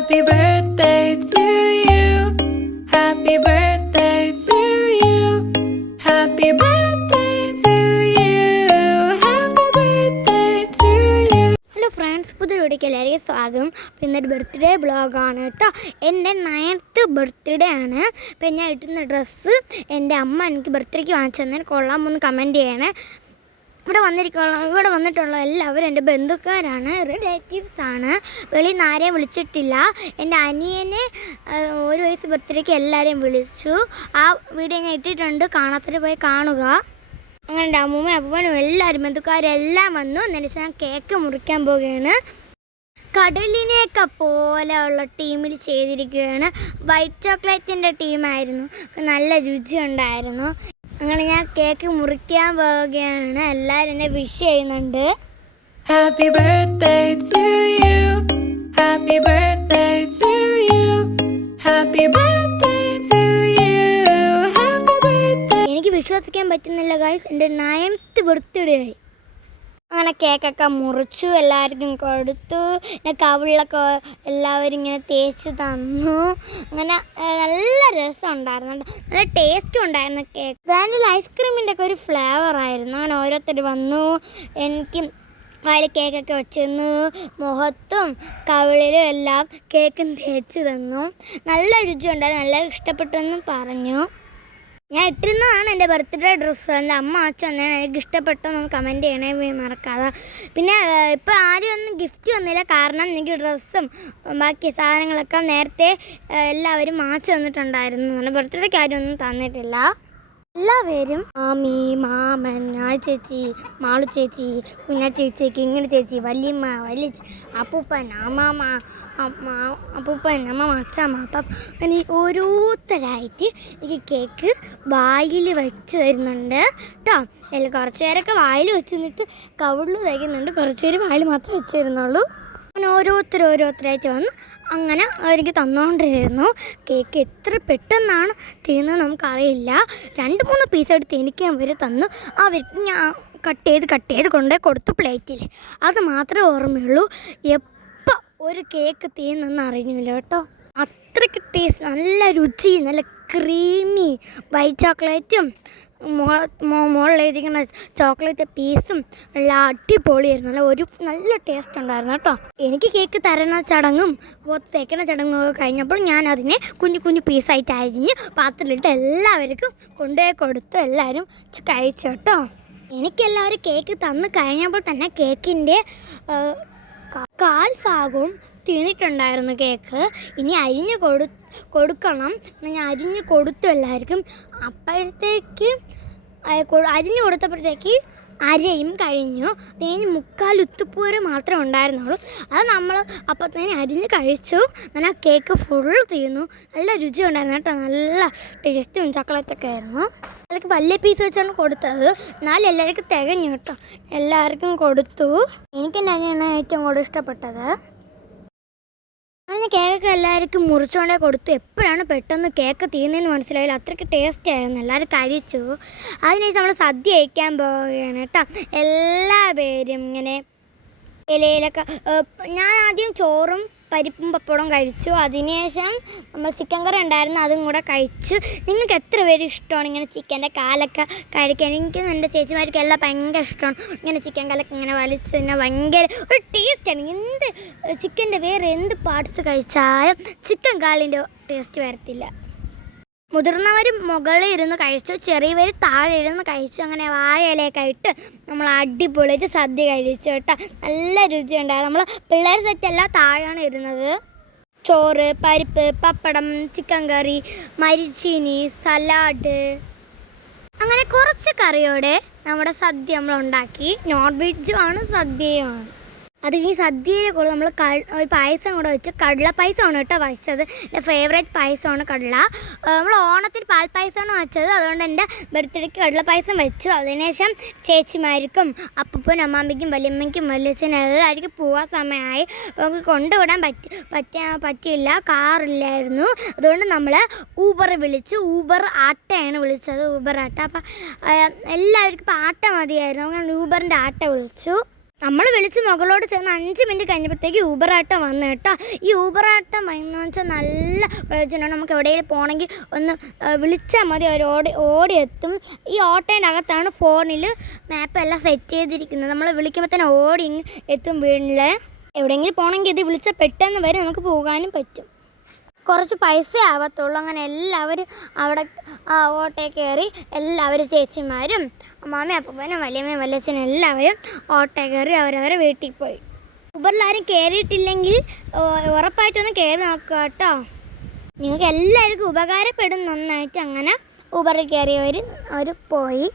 Happy birthday to you. Happy birthday to you. Happy birthday to you. Happy birthday to you. Hello friends, പുതിയ വീഡിയോയ്ക്ക് എല്ലാവരെയും സ്വാഗതം. അപ്പോൾ ഇന്നൊരു ബർത്ത്ഡേ ബ്ലോഗാണ് കേട്ടോ. എൻ്റെ 9th ബർത്ത്ഡേ ആണ്. അപ്പോൾ ഞാൻ ഇട്ടുന്ന ഡ്രസ്സ് എൻ്റെ അമ്മ എനിക്ക് ബർത്ത്ഡേക്ക് വാങ്ങിച്ചു തന്നാൽ കൊള്ളാമൊന്ന് കമൻറ്റ് ചെയ്യണേ. ഇവിടെ വന്നിട്ടുള്ള എല്ലാവരും എൻ്റെ ബന്ധുക്കാരാണ്, റിലേറ്റീവ്സാണ്. വെളിയിൽ നിന്ന് ആരെയും വിളിച്ചിട്ടില്ല. എൻ്റെ അനിയനെ 1 വയസ്സ് ബർത്ത്ഡേക്ക് എല്ലാവരെയും വിളിച്ചു. ആ വീഡിയോ ഞാൻ ഇട്ടിട്ടുണ്ട്, കാണാത്തവർ പോയി കാണുക. അങ്ങനെ എൻ്റെ അമ്മൂമ്മയും അപ്പനും എല്ലാവരും ബന്ധുക്കാരെല്ലാം വന്നു. എന്നിട്ട് ഞാൻ കേക്ക് മുറിക്കാൻ പോവുകയാണ്. കടലിനെയൊക്കെ പോലെയുള്ള ടീമിൽ ചെയ്തിരിക്കുകയാണ്. വൈറ്റ് ചോക്ലേറ്റിൻ്റെ ടീമായിരുന്നു. നല്ല രുചിയുണ്ടായിരുന്നു. അങ്ങനെ ഞാൻ കേക്ക് മുറിക്കാൻ പോവുകയാണ്. എല്ലാവരും എന്നെ വിഷ് ചെയ്യുന്നുണ്ട്. Happy birthday to you. Happy birthday to you. Happy birthday to you. Happy birthday. എനിക്ക് വിശ്വസിക്കാൻ പറ്റുന്നില്ല ഗൈസ്, എൻ്റെ 9th ബർത്ത്ഡേ ആയി. അങ്ങനെ കേക്കൊക്കെ മുറിച്ചു, എല്ലാവർക്കും കൊടുത്തു. പിന്നെ കവിളിലൊക്കെ എല്ലാവരും ഇങ്ങനെ തേച്ച് തന്നു. അങ്ങനെ നല്ല രസം ഉണ്ടായിരുന്നു, നല്ല ടേസ്റ്റും ഉണ്ടായിരുന്നു കേക്ക്. വാനില ഐസ്ക്രീമിൻ്റെ ഒക്കെ ഒരു ഫ്ലേവറായിരുന്നു. അങ്ങനെ ഓരോരുത്തർ വന്നു, എനിക്ക് വായിൽ കേക്കൊക്കെ വെച്ചിരുന്നു. മുഖത്തും കവിളിലും എല്ലാം കേക്കും തേച്ച് തന്നു. നല്ല രുചി ഉണ്ടായിരുന്നു, എല്ലാവർക്കും ഇഷ്ടപ്പെട്ടെന്ന് പറഞ്ഞു. ഞാൻ ഇട്ടിരുന്നതാണ് എൻ്റെ ബർത്ത്ഡേ ഡ്രസ്സ്. എൻ്റെ അമ്മ അച്ഛൻ വന്നതാണ്. എനിക്ക് ഇഷ്ടപ്പെട്ടെന്ന് കമൻറ്റ് ചെയ്യണേ മറക്കാതെ. പിന്നെ ഇപ്പോൾ ആരും ഒന്നും ഗിഫ്റ്റ് വന്നില്ല, കാരണം എനിക്ക് ഡ്രസ്സും ബാക്കി സാധനങ്ങളൊക്കെ നേരത്തെ എല്ലാവരും മാച്ച് തന്നിട്ടുണ്ടായിരുന്നു. നല്ല ബർത്ത്ഡേക്ക് ആരും ഒന്നും തന്നിട്ടില്ല. എല്ലാവരും മാമി, മാമൻ, ആ ചേച്ചി, മാളു ചേച്ചി, കുഞ്ഞാ ചേച്ചി, കിങ്ങിണി ചേച്ചി, വല്യമ്മ, വലിയ അപ്പൂപ്പൻ, അമ്മാമ്മ, അപ്പൂപ്പൻ, അമ്മമ്മ, അച്ഛമ്മ, അപ്പം അങ്ങനെ ഓരോരുത്തരായിട്ട് എനിക്ക് കേക്ക് വായിൽ വെച്ച് തരുന്നുണ്ട് കേട്ടോ. കുറച്ച് പേരൊക്കെ വായിൽ വെച്ച് നിന്നിട്ട് കവിളിൽ തയ്ക്കുന്നുണ്ട്, കുറച്ച് പേര് വായിൽ മാത്രമേ വെച്ച് തരുന്നുള്ളൂ. അങ്ങനെ ഓരോരുത്തരായിട്ട് വന്ന് അങ്ങനെ എനിക്ക് തന്നുകൊണ്ടിരുന്നു. കേക്ക് എത്ര പെട്ടെന്നാണ് തീർന്നത് നമുക്കറിയില്ല. 2-3 പീസ് എടുത്ത് എനിക്ക് അവർ തന്നു. അവർക്ക് ഞാൻ കട്ട് ചെയ്ത് കൊണ്ടേ കൊടുത്തു പ്ലേറ്റിൽ. അത് മാത്രമേ ഓർമ്മയുള്ളൂ. എപ്പോൾ ഒരു കേക്ക് തീർന്നെന്ന് അറിഞ്ഞില്ല കേട്ടോ. അത്രയ്ക്ക് ടേസ്റ്റ്, നല്ല രുചി, നല്ല ക്രീമി വൈറ്റ് ചോക്ലേറ്റും മുകളിലിരിക്കുന്ന ചോക്ലേറ്റ് പീസും എല്ലാം അടിപൊളിയായിരുന്നു. നല്ല ടേസ്റ്റ് ഉണ്ടായിരുന്നു കേട്ടോ. എനിക്ക് കേക്ക് തരണ ചടങ്ങും തേക്കണ ചടങ്ങും ഒക്കെ കഴിഞ്ഞപ്പോൾ ഞാൻ അതിനെ കുഞ്ഞു പീസായിട്ട് അരിഞ്ഞ് പാത്രത്തിലിട്ട് എല്ലാവർക്കും കൊണ്ടുപോയി കൊടുത്തു. എല്ലാവരും കഴിച്ചു കേട്ടോ. എനിക്കെല്ലാവരും കേക്ക് തന്ന് കഴിഞ്ഞപ്പോൾ തന്നെ കേക്കിൻ്റെ 1/4 ഭാഗവും തീർന്നിട്ടുണ്ടായിരുന്നു കേക്ക്. ഇനി അരിഞ്ഞ് കൊടുക്കണം. ഞാൻ അരിഞ്ഞ് കൊടുത്തു എല്ലാവർക്കും. അപ്പോഴത്തേക്ക് അരിഞ്ഞു കൊടുത്തപ്പോഴത്തേക്ക് അരയും കഴിഞ്ഞു. തേന് 1/4 ഉത്തുപ്പൂര് മാത്രമേ ഉണ്ടായിരുന്നുള്ളൂ. അത് നമ്മൾ അപ്പോഴത്തേന് അരിഞ്ഞ് കഴിച്ചു. നല്ല കേക്ക് ഫുൾ തീർന്നു. നല്ല രുചി ഉണ്ടായിരുന്നു കേട്ടോ. നല്ല ടേസ്റ്റും ചോക്ലേറ്റൊക്കെ ആയിരുന്നു. എല്ലാവർക്കും വലിയ പീസ് വെച്ചാണ് കൊടുത്തത്. എന്നാലും എല്ലാവർക്കും തികഞ്ഞു കേട്ടോ. എല്ലാവർക്കും കൊടുത്തു. എനിക്കെൻ്റെ അനിയാണ് ഏറ്റവും കൂടുതൽ ഇഷ്ടപ്പെട്ടത്. അങ്ങനെ കേക്കൊക്കെ എല്ലാവർക്കും മുറിച്ചുകൊണ്ടേ കൊടുത്തു. എപ്പോഴാണ് പെട്ടെന്ന് കേക്ക് തീർന്നതെന്ന് മനസ്സിലായില്ല, അത്രയ്ക്ക് ടേസ്റ്റ് ആയിരുന്നു. എല്ലാവരും കഴിച്ചു. അതിനുശേഷം നമ്മൾ സദ്യ കഴിക്കാൻ പോവുകയാണ് കേട്ടോ. എല്ലാവരും ഇങ്ങനെ ഇലയിലൊക്കെ ഞാൻ ആദ്യം ചോറും പരിപ്പും പപ്പടവും കഴിച്ചു. അതിനുശേഷം നമ്മൾ ചിക്കൻ കറി ഉണ്ടായിരുന്നു, അതും കൂടെ കഴിച്ചു. നിങ്ങൾക്ക് എത്ര പേര് ഇഷ്ടമാണ് ഇങ്ങനെ ചിക്കൻ്റെ കാലൊക്കെ കഴിക്കാൻ? എനിക്കും എൻ്റെ ചേച്ചിമാർക്കും എല്ലാം ഭയങ്കര ഇഷ്ടമാണ്. ഇങ്ങനെ ചിക്കൻ കാലൊക്കെ ഇങ്ങനെ വലിച്ച് തന്നെ ഭയങ്കര ഒരു ടേസ്റ്റാണ്. എന്ത് ചിക്കൻ്റെ വേറെ എന്ത് പാർട്സ് കഴിച്ചാലും ചിക്കൻ കാലിൻ്റെ ടേസ്റ്റ് വരത്തില്ല. മുതിർന്നവർ മുകളിൽ ഇരുന്ന് കഴിച്ചു, ചെറിയവർ താഴെ ഇരുന്ന് കഴിച്ചു. അങ്ങനെ വാഴയിലയൊക്കെ ഇട്ട് നമ്മൾ അടിപൊളിച്ച് സദ്യ കഴിച്ചു കേട്ടോ. നല്ല രുചിയുണ്ടായിരുന്നു. നമ്മൾ പിള്ളേർ സെറ്റല്ല, താഴെയാണ് ഇരുന്നത്. ചോറ്, പരിപ്പ്, പപ്പടം, ചിക്കൻ കറി, മരിച്ചീനി, സലാഡ്, അങ്ങനെ കുറച്ച് കറിയോടെ നമ്മുടെ സദ്യ നമ്മൾ ഉണ്ടാക്കി. നോൺ വെജുമാണ്, സദ്യയുമാണ്. അത് ഈ സദ്യയിൽ കൂടെ നമ്മൾ ഒരു പായസം കൂടെ വെച്ച്, കടല പായസമാണ് കേട്ടോ വച്ചത്. എൻ്റെ ഫേവറേറ്റ് പായസമാണ് കടല. നമ്മൾ ഓണത്തിന് പാൽപ്പായസമാണ് വെച്ചത്, അതുകൊണ്ട് എൻ്റെ ബർത്ത്ഡേക്ക് കടല പായസം വെച്ചു. അതിനുശേഷം ചേച്ചിമാർക്കും അപ്പൂപ്പനും അമ്മാമ്മയ്ക്കും വല്യമ്മയ്ക്കും വല്യച്ഛനും എല്ലാവർക്കും പോകാൻ സമയമായി. നമുക്ക് കൊണ്ടുവിടാൻ പറ്റിയില്ല, കാറില്ലായിരുന്നു. അതുകൊണ്ട് നമ്മൾ ഊബർ വിളിച്ചു. ഊബർ ആട്ടയാണ് വിളിച്ചത്, ഊബർ ആട്ട. അപ്പം എല്ലാവർക്കും ഇപ്പം ആട്ട മതിയായിരുന്നു. അങ്ങനെ ഊബറിൻ്റെ ആട്ട വിളിച്ചു. നമ്മൾ വിളിച്ച് മുകളോട് ചെന്ന് 5 മിനിറ്റ് കഴിഞ്ഞപ്പോഴത്തേക്ക് ഊബറാട്ടം വന്നു കേട്ടോ. ഈ ഊബറാട്ടം വന്നെന്ന് വെച്ചാൽ നല്ല പ്രയോജനമാണ്. നമുക്ക് എവിടെയെങ്കിലും പോകണമെങ്കിൽ ഒന്ന് വിളിച്ചാൽ മതി, അവർ ഓടിയെത്തും. ഈ ഓട്ടോൻ്റെ അകത്താണ് ഫോണിൽ മാപ്പ് എല്ലാം സെറ്റ് ചെയ്തിരിക്കുന്നത്. നമ്മൾ വിളിക്കുമ്പോൾ തന്നെ ഓടി എത്തും വീട്ടിൽ. എവിടെയെങ്കിലും പോകണമെങ്കിൽ ഇത് വിളിച്ചാൽ പെട്ടെന്ന് വരെ നമുക്ക് പോകാനും പറ്റും. കുറച്ച് പൈസ ആവത്തുള്ളൂ. അങ്ങനെ എല്ലാവരും അവിടെ ഓട്ടോയിൽ കയറി, എല്ലാവരും ചേച്ചിമാരും അമ്മാമ്മയും അപ്പൂപ്പനും വലിയമ്മയും വലിയച്ഛനും എല്ലാവരും ഓട്ടോയിൽ കയറി അവരവരെ വീട്ടിൽ പോയി. ഊബറിലാരും കയറിയിട്ടില്ലെങ്കിൽ ഉറപ്പായിട്ടൊന്ന് കയറി നോക്കുക കേട്ടോ. നിങ്ങൾക്ക് എല്ലാവർക്കും ഉപകാരപ്പെടും നന്നായിട്ട്. അങ്ങനെ ഊബറിൽ കയറിയവർ പോയി.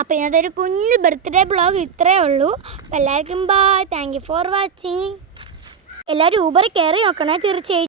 അപ്പോൾ ഇന്നത്തെ ഒരു കുഞ്ഞ് ബർത്ത്ഡേ ബ്ലോഗ് ഇത്രയേ ഉള്ളൂ. എല്ലാവർക്കും bye. Thank you for watching. എല്ലാവരും ഊബറിൽ കയറി നോക്കണേ തീർച്ചയായിട്ടും.